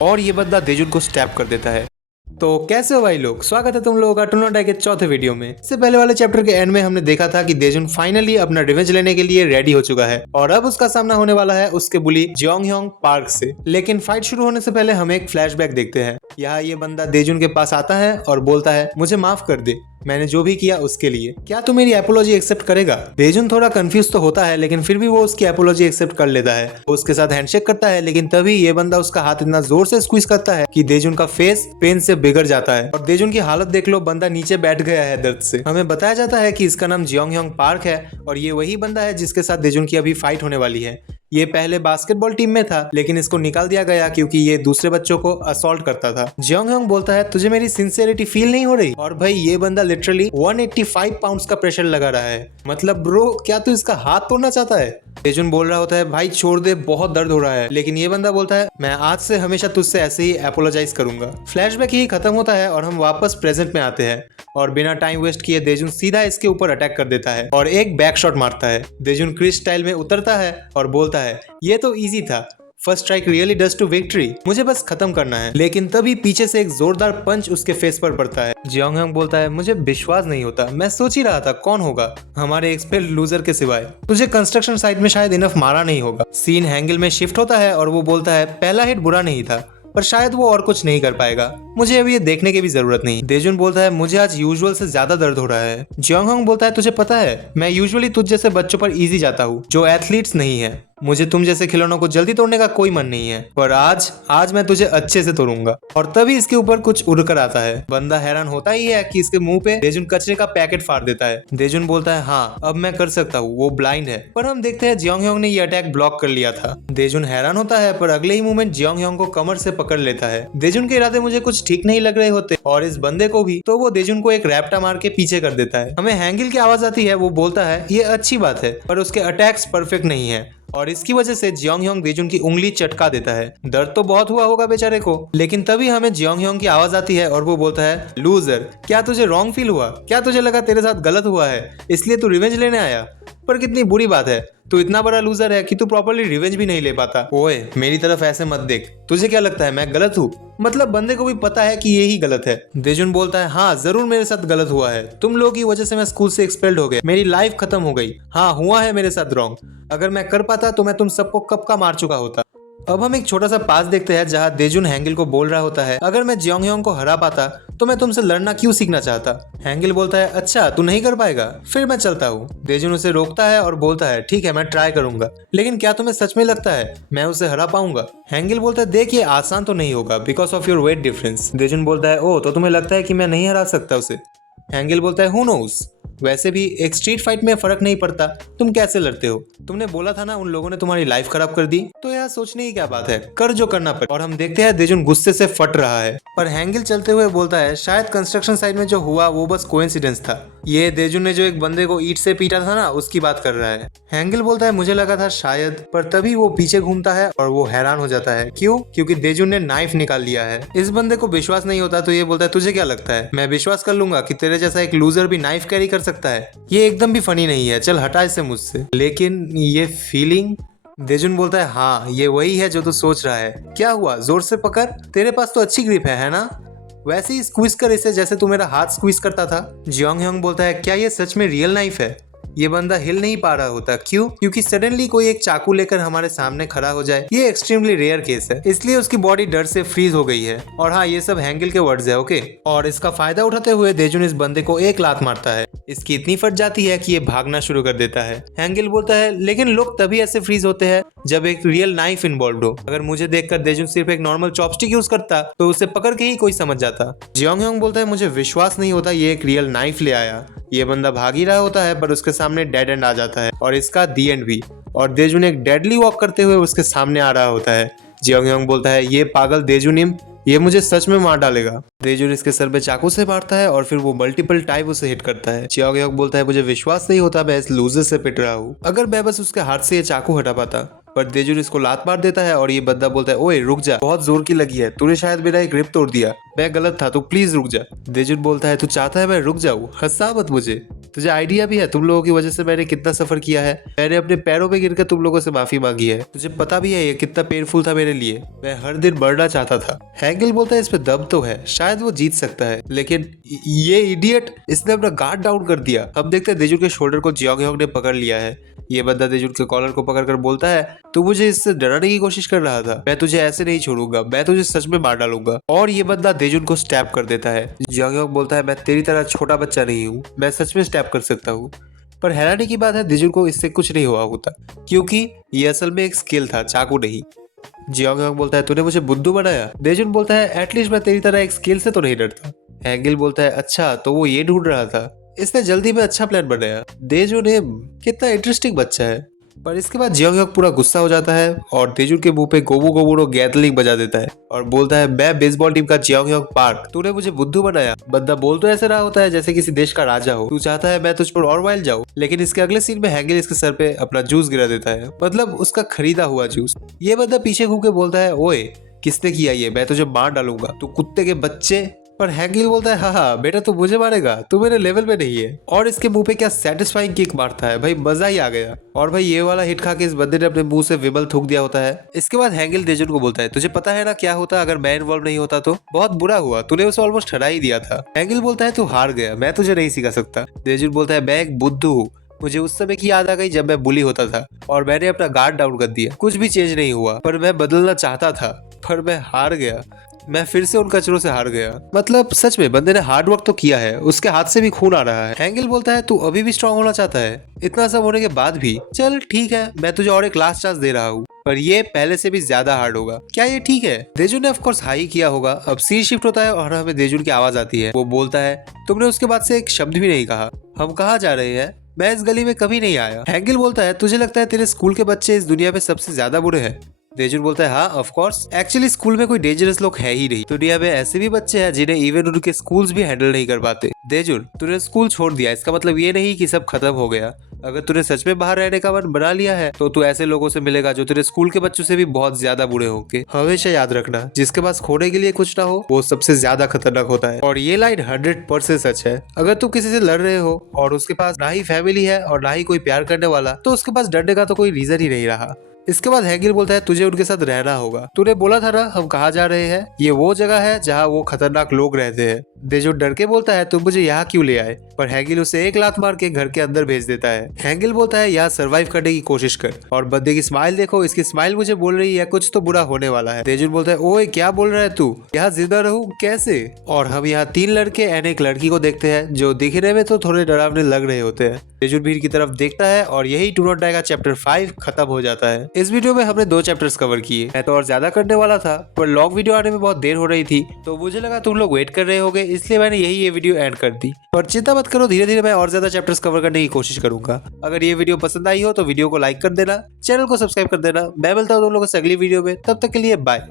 और ये बंदा देजुन को स्टैप कर देता है। तो कैसे हो भाई लोग, स्वागत है तुम लोगों का टूर्नामेंट के चौथे वीडियो में। इससे पहले वाले चैप्टर के एंड में हमने देखा था कि देजुन फाइनली अपना रिवेंज लेने के लिए रेडी हो चुका है और अब उसका सामना होने वाला है उसके बुली जियोंगह्योंग पार्क से। लेकिन फाइट शुरू होने से पहले हम एक फ्लैशबैक देखते हैं। यहाँ ये बंदा देजुन के पास आता है और बोलता है, मुझे माफ कर दे, मैंने जो भी किया उसके लिए, क्या तू मेरी एपोलॉजी एक्सेप्ट करेगा। देजुन थोड़ा कंफ्यूज तो होता है लेकिन फिर भी वो उसकी एपोलॉजी एक्सेप्ट कर लेता है। वो उसके साथ हैंडशेक करता है लेकिन तभी ये बंदा उसका हाथ इतना जोर से स्क्वीज करता है कि देजुन का फेस पेन से बिगड़ जाता है और देजुन की हालत देख लो, बंदा नीचे बैठ गया है दर्द से। हमें बताया जाता है कि इसका नाम जियोंगह्योंग पार्क है और ये वही बंदा है जिसके साथ देजुन की अभी फाइट होने वाली है। ये पहले बास्केटबॉल टीम में था लेकिन इसको निकाल दिया गया क्योंकि ये दूसरे बच्चों को असॉल्ट करता था। जियोंगह्योंग बोलता है, तुझे मेरी सिंसियरिटी फील नहीं हो रही। और भाई ये बंदा लिटरली 185 पाउंड्स का प्रेशर लगा रहा है। मतलब ब्रो, क्या तू इसका हाथ तोड़ना चाहता है। देजुन बोल रहा होता है, भाई छोड़ दे, बहुत दर्द हो रहा है। लेकिन ये बंदा बोलता है, मैं आज से हमेशा तुझसे ऐसे ही अपोलोजाइज करूंगा। फ्लैशबैक ही खत्म होता है और हम वापस प्रेजेंट में आते हैं और बिना टाइम वेस्ट किए देजुन सीधा इसके ऊपर अटैक कर देता है और एक बैक शॉट मारता है। देजुन क्रिस स्टाइल में उतरता है और बोलता है, ये तो इजी था, first strike really does to victory, मुझे बस खत्म करना है। लेकिन तभी पीछे से एक जोरदार पंच उसके फेस पर पड़ता है। जियोंगह्योंग बोलता है, मुझे विश्वास नहीं होता, मैं सोच ही रहा था कौन होगा हमारे एक्सपेल्ड लूजर के सिवाय, तुझे कंस्ट्रक्शन साइट में शायद इनफ मारा नहीं होगा। सीन हैंगल में शिफ्ट होता है और वो बोलता है, पहला हिट बुरा नहीं था पर शायद वो और कुछ नहीं कर पाएगा, मुझे अभी ये देखने की भी जरूरत नहीं। देजुन बोलता है, मुझे आज यूजुअल से ज्यादा दर्द हो रहा है। जियोंगह्योंग बोलता है, तुझे पता है मैं यूजुअली तुझ जैसे बच्चों पर इजी जाता हूँ जो एथलीट्स नहीं है, मुझे तुम जैसे खिलौनों को जल्दी तोड़ने का कोई मन नहीं है, पर आज मैं तुझे अच्छे से तोड़ूंगा। और तभी इसके ऊपर कुछ उड़कर आता है। बंदा हैरान होता ही है कि इसके मुंह पे देजुन कचरे का पैकेट फाड़ देता है। देजुन बोलता है, हाँ अब मैं कर सकता हूँ, वो ब्लाइंड है। पर हम देखते हैं जियोंगह्योंग ने ये अटैक ब्लॉक कर लिया था। देजुन हैरान होता है पर अगले ही मोमेंट जियोंगह्योंग को कमर से पकड़ लेता है। देजुन के इरादे मुझे कुछ ठीक नहीं लग रहे होते और इस बंदे को भी, तो वो देजुन को एक रैप्टा मार के पीछे कर देता है। हमें हैंगिल की आवाज आती है, वो बोलता है, ये अच्छी बात है पर उसके अटैक्स परफेक्ट नहीं है और इसकी वजह से जियोंगह्योंग देजुन की उंगली चटका देता है। दर्द तो बहुत हुआ होगा बेचारे को। लेकिन तभी हमें जियोंगह्योंग की आवाज आती है और वो बोलता है, लूजर, क्या तुझे रॉन्ग फील हुआ, क्या तुझे लगा तेरे साथ गलत हुआ है इसलिए तू रिवेंज लेने आया। पर कितनी बुरी बात है, तू इतना बड़ा लूजर है कि तू प्रॉपर्ली रिवेंज भी नहीं ले पाता। ओए मेरी तरफ ऐसे मत देख, तुझे क्या लगता है मैं गलत हूँ। मतलब बंदे को भी पता है कि ये ही गलत है। देजुन बोलता है, हाँ जरूर मेरे साथ गलत हुआ है, तुम लोगों की वजह से मैं स्कूल से एक्सपेल्ड हो गया, मेरी लाइफ खत्म हो गई। हाँ हुआ है मेरे साथ रॉन्ग, अगर मैं कर पाता तो मैं तुम सबको कब का मार चुका होता। अब हम एक छोटा सा पास देखते हैं जहाँ देजुन हैंगिल को बोल रहा होता है, अगर मैं जियोंगह्योंग को हरा पाता तो मैं तुमसे लड़ना क्यों सीखना चाहता। हैंगिल बोलता है, अच्छा तू नहीं कर पाएगा, फिर मैं चलता हूँ। देजुन उसे रोकता है और बोलता है, ठीक है मैं ट्राई करूंगा, लेकिन क्या तुम्हें सच में लगता है मैं उसे हरा पाऊंगा। हैंगिल बोलता है, देख ये आसान तो नहीं होगा because of your weight difference. देजुन बोलता है, ओ तो तुम्हें लगता है कि मैं नहीं हरा सकता उसे। हैंगिल बोलता है, हु नोस, वैसे भी एक स्ट्रीट फाइट में फर्क नहीं पड़ता तुम कैसे लड़ते हो, तुमने बोला था ना उन लोगों ने तुम्हारी लाइफ खराब कर दी, तो यार सोचने की क्या बात है, कर जो करना पड़े। और हम देखते हैं देजुन गुस्से से फट रहा है पर हैंगिल चलते हुए बोलता है, शायद कंस्ट्रक्शन साइट में जो हुआ वो बस कोइंसिडेंस था, ये देजुन ने जो एक बंदे को ईंट से पीटा था ना उसकी बात कर रहा है। हैंगिल बोलता है, मुझे लगा था शायद, पर तभी वो पीछे घूमता है और वो हैरान हो जाता है। क्यों? क्योंकि देजुन ने नाइफ निकाल लिया है। इस बंदे को विश्वास नहीं होता तो ये बोलता है, तुझे क्या लगता है मैं विश्वास कर लूंगा कि तेरे जैसा एक लूजर भी नाइफ कैरी कर सकता है, ये एकदम भी फनी नहीं है, चल हटा इसे मुझसे। लेकिन ये फीलिंग, देजुन बोलता है, हाँ ये वही है जो तू सोच रहा है। क्या हुआ, जोर से पकड़, तेरे पास तो अच्छी ग्रिप है ना, वैसे ही स्क्वीज कर इसे जैसे तू मेरा हाथ स्क्वीज करता था। जियोंगह्योंग बोलता है, क्या ये सच में रियल नाइफ है। ये बंदा हिल नहीं पा रहा होता, क्यों? क्योंकि सडनली कोई एक चाकू लेकर हमारे सामने खड़ा हो जाए, ये एक्सट्रीमली रेयर केस है, इसलिए उसकी बॉडी डर से फ्रीज हो गई है। और हाँ ये सब हैंगिल के वर्ड्स है, ओके। और इसका फायदा उठाते हुए देजुन इस बंदे को एक लात मारता है, इसकी इतनी फट जाती है कि ये भागना शुरू कर देता है। हैंगिल बोलता है, लेकिन लोग तभी ऐसे फ्रीज होते हैं जब एक रियल नाइफ इन्वॉल्व हो, अगर मुझे देखकर देजुन सिर्फ एक नॉर्मल चॉपस्टिक यूज करता तो उसे पकड़ के ही कोई समझ जाता। जियोंगह्योंग बोलता है, मुझे विश्वास नहीं होता ये एक रियल नाइफ ले आया। ये बंदा भाग ही रहा होता है पर उसके सामने डेड एंड आ जाता है और इसका दी एंड भी, और देजुन एक डेडली वॉक करते हुए उसके सामने आ रहा होता है। जियोंगह्योंग बोलता है, ये पागल देजुनिम, ये मुझे सच में मार डालेगा। देजुन इसके सर पे चाकू से मारता है और फिर वो मल्टीपल टाइप उसे हिट करता है। जियोंगह्योंग बोलता है, मुझे विश्वास नहीं होता मैं इस लूजर से पिट रहा हूँ, अगर मैं बस उसके हाथ से ये चाकू हटा पाता। पर देजुन इसको लात मार देता है और ये बंदा बोलता है, ओए रुक जा, बहुत जोर की लगी है, तूने शायद मेरा एक ग्रिप तोड़ दिया। मैं गलत था, तू प्लीज रुक जा। देजुन बोलता है तू चाहता है मैं रुक जाऊं? हंसा मत मुझे। तुझे आइडिया भी है तुम लोगों की वजह से मैंने कितना सफर किया है। मैंने अपने पैरों पे गिरकर तुम लोगों से माफी मांगी है। तुझे पता भी है ये कितना पेनफुल था मेरे लिए। मैं हर दिन मरना चाहता था। हैंगल बोलता है इस पे दम तो है, शायद वो जीत सकता है, लेकिन ये इडियट इसने अपना गार्ड डाउन कर दिया। अब देखते हैं देजुन के शोल्डर को जियोंग ह्योंग ने पकड़ लिया है। ये बंदा देजुन के कॉलर को पकड़कर बोलता है तू मुझे इससे डराने की कोशिश कर रहा था, मैं तुझे ऐसे नहीं छोड़ूंगा, मैं तुझे सच में मार डालूंगा। और ये बंदा देजुन को स्टैप कर देता है। जियोंग ह्योंग बोलता है मैं तेरी तरह छोटा बच्चा नहीं हूँ, मैं सच में स्टैप कर सकता हूँ। पर हैरानी की बात है देजुन को इससे कुछ नहीं हुआ होता, क्योंकि ये असल में एक स्किल था, चाकू नहीं। जियोंग ह्योंग बोलता है तूने मुझे बुद्धू बनाया। देजुन बोलता है एटलीस्ट मैं तेरी तरह एक स्किल से तो नहीं डरता। हैंगिल बोलता है अच्छा तो वो ये ढूंढ रहा था, इसने जल्दी में अच्छा प्लान बनाया। देजुन कितना इंटरेस्टिंग बच्चा है। पर इसके बाद जियोंग ह्योंग पूरा गुस्सा हो जाता है और देजुन के मुंह पे गोबू गोबूरो गैथलिंग बजा देता है और बोलता है मैं बेसबॉल टीम का जियोंग ह्योंग पार्क, तूने मुझे बुद्धू बनाया। बंदा बोल तो ऐसे रहा होता है जैसे किसी देश का राजा हो। तू चाहता है मैं तुझ पर और वाइल्ड जाऊं, लेकिन इसके अगले सीन में हैंगिल इसके सर पे अपना जूस गिरा देता है, मतलब उसका खरीदा हुआ जूस। ये बंदा पीछे घूम के बोलता है ओए किसने किया ये, मैं तुझे मार डालूंगा, तू कुत्ते के बच्चे। पर हैंगिल बोलता है हाँ बेटा तू मुझे मारेगा, तू मेरे लेवल पे नहीं है। और इसके मुंह पे क्या सेटिस्फाइंग किक मारता है भाई, मजा ही आ गया। और भाई ये वाला हिट खा के इस बंदे ने अपने मुंह से विमल थूक दिया होता है। इसके बाद हैंगिल देजुन को बोलता है तुझे पता है ना क्या होता अगर मैं इन्वॉल्व नहीं होता, तो बहुत बुरा हुआ, तूने उसे ऑलमोस्ट हरा ही दिया था। हैंगिल बोलता है तू हार गया, मैं तुझे नहीं सिखा सकता। देजुन बोलता है मैं एक बुद्धू हूँ, मुझे उस समय की याद आ गई जब मैं बुली होता था और मैंने अपना गार्ड डाउन कर दिया, कुछ भी चेंज नहीं हुआ, पर मैं बदलना चाहता था, पर मैं हार गया, मैं फिर से उन कचरों से हार गया। मतलब सच में बंदे ने हार्ड वर्क तो किया है, उसके हाथ से भी खून आ रहा है। हैंगिल बोलता है तू अभी भी स्ट्रांग होना चाहता है, इतना सब होने के बाद भी, चल ठीक है मैं तुझे और एक लास्ट चांस दे रहा हूँ, पर ये पहले से भी ज्यादा हार्ड होगा, क्या ये ठीक है? देजुन ने ऑफ कोर्स हाई किया होगा। अब सीन शिफ्ट होता है और हमें देजुन की आवाज आती है। वो बोलता है तुमने उसके बाद से एक शब्द भी नहीं कहा, हम कहाँ जा रहे हैं? मैं इस गली में कभी नहीं आया। हैंगिल बोलता है तुझे लगता है तेरे स्कूल के बच्चे इस दुनिया में सबसे ज्यादा बुरे हैं? देजुन बोलता है हाँ ऑफ कोर्स, एक्चुअली स्कूल में कोई डेंजरस लोग है ही नहीं, दुनिया में ऐसे भी बच्चे हैं जिन्हें इवन उनके स्कूल्स भी हैंडल नहीं कर पाते। देजुन तूने स्कूल छोड़ दिया, इसका मतलब ये नहीं कि सब खत्म हो गया। अगर तूने सच में बाहर रहने का मन बना लिया है तो तू ऐसे लोगों से मिलेगा जो तेरे स्कूल के बच्चों से भी बहुत ज्यादा बुरे होंगे। हमेशा याद रखना जिसके पास खोने के लिए कुछ ना हो वो सबसे ज्यादा खतरनाक होता है। और ये लाइन 100% सच है। अगर तू किसी से लड़ रहे हो और उसके पास ना ही फैमिली है और ना ही कोई प्यार करने वाला, तो उसके पास डरने का तो कोई रीजन ही नहीं रहा। इसके बाद हैंगिल बोलता है तुझे उनके साथ रहना होगा, तूने बोला था ना हम कहाँ जा रहे हैं, ये वो जगह है जहाँ वो खतरनाक लोग रहते हैं। देजुन डर के बोलता है तुम मुझे यहाँ क्यों ले आए, पर हैंगिल उसे एक लात मार के घर के अंदर भेज देता है। हैंगिल बोलता है यहाँ सरवाइव करने की कोशिश कर, और बंदे की स्माइल देखो, इसकी स्माइल मुझे बोल रही है कुछ तो बुरा होने वाला है। देजुन बोलता है ओए क्या बोल रहा है तू, यहाँ जिंदा रहूं कैसे? और हम यहाँ 3 लड़के एंड एक लड़की को देखते हैं जो दिखने में तो थोड़े डरावने लग रहे होते हैं। देजुन भीड़ की तरफ देखता है और यही टू नॉट डाई का चैप्टर 5 खत्म हो जाता है। इस वीडियो में हमने 2 चैप्टर्स कवर किए। मैं तो और ज्यादा करने वाला था, पर लॉन्ग वीडियो आने में बहुत देर हो रही थी, तो मुझे लगा तुम लोग वेट कर रहे होगे, इसलिए मैंने यही ये वीडियो एंड कर दी। पर चिंता मत करो, धीरे धीरे मैं और ज्यादा चैप्टर्स कवर करने की कोशिश करूंगा। अगर ये वीडियो पसंद आई हो तो वीडियो को लाइक कर देना, चैनल को सब्सक्राइब कर देना। मैं मिलता हूँ तुम लोगों से अगली वीडियो में, तब तक के लिए बाय।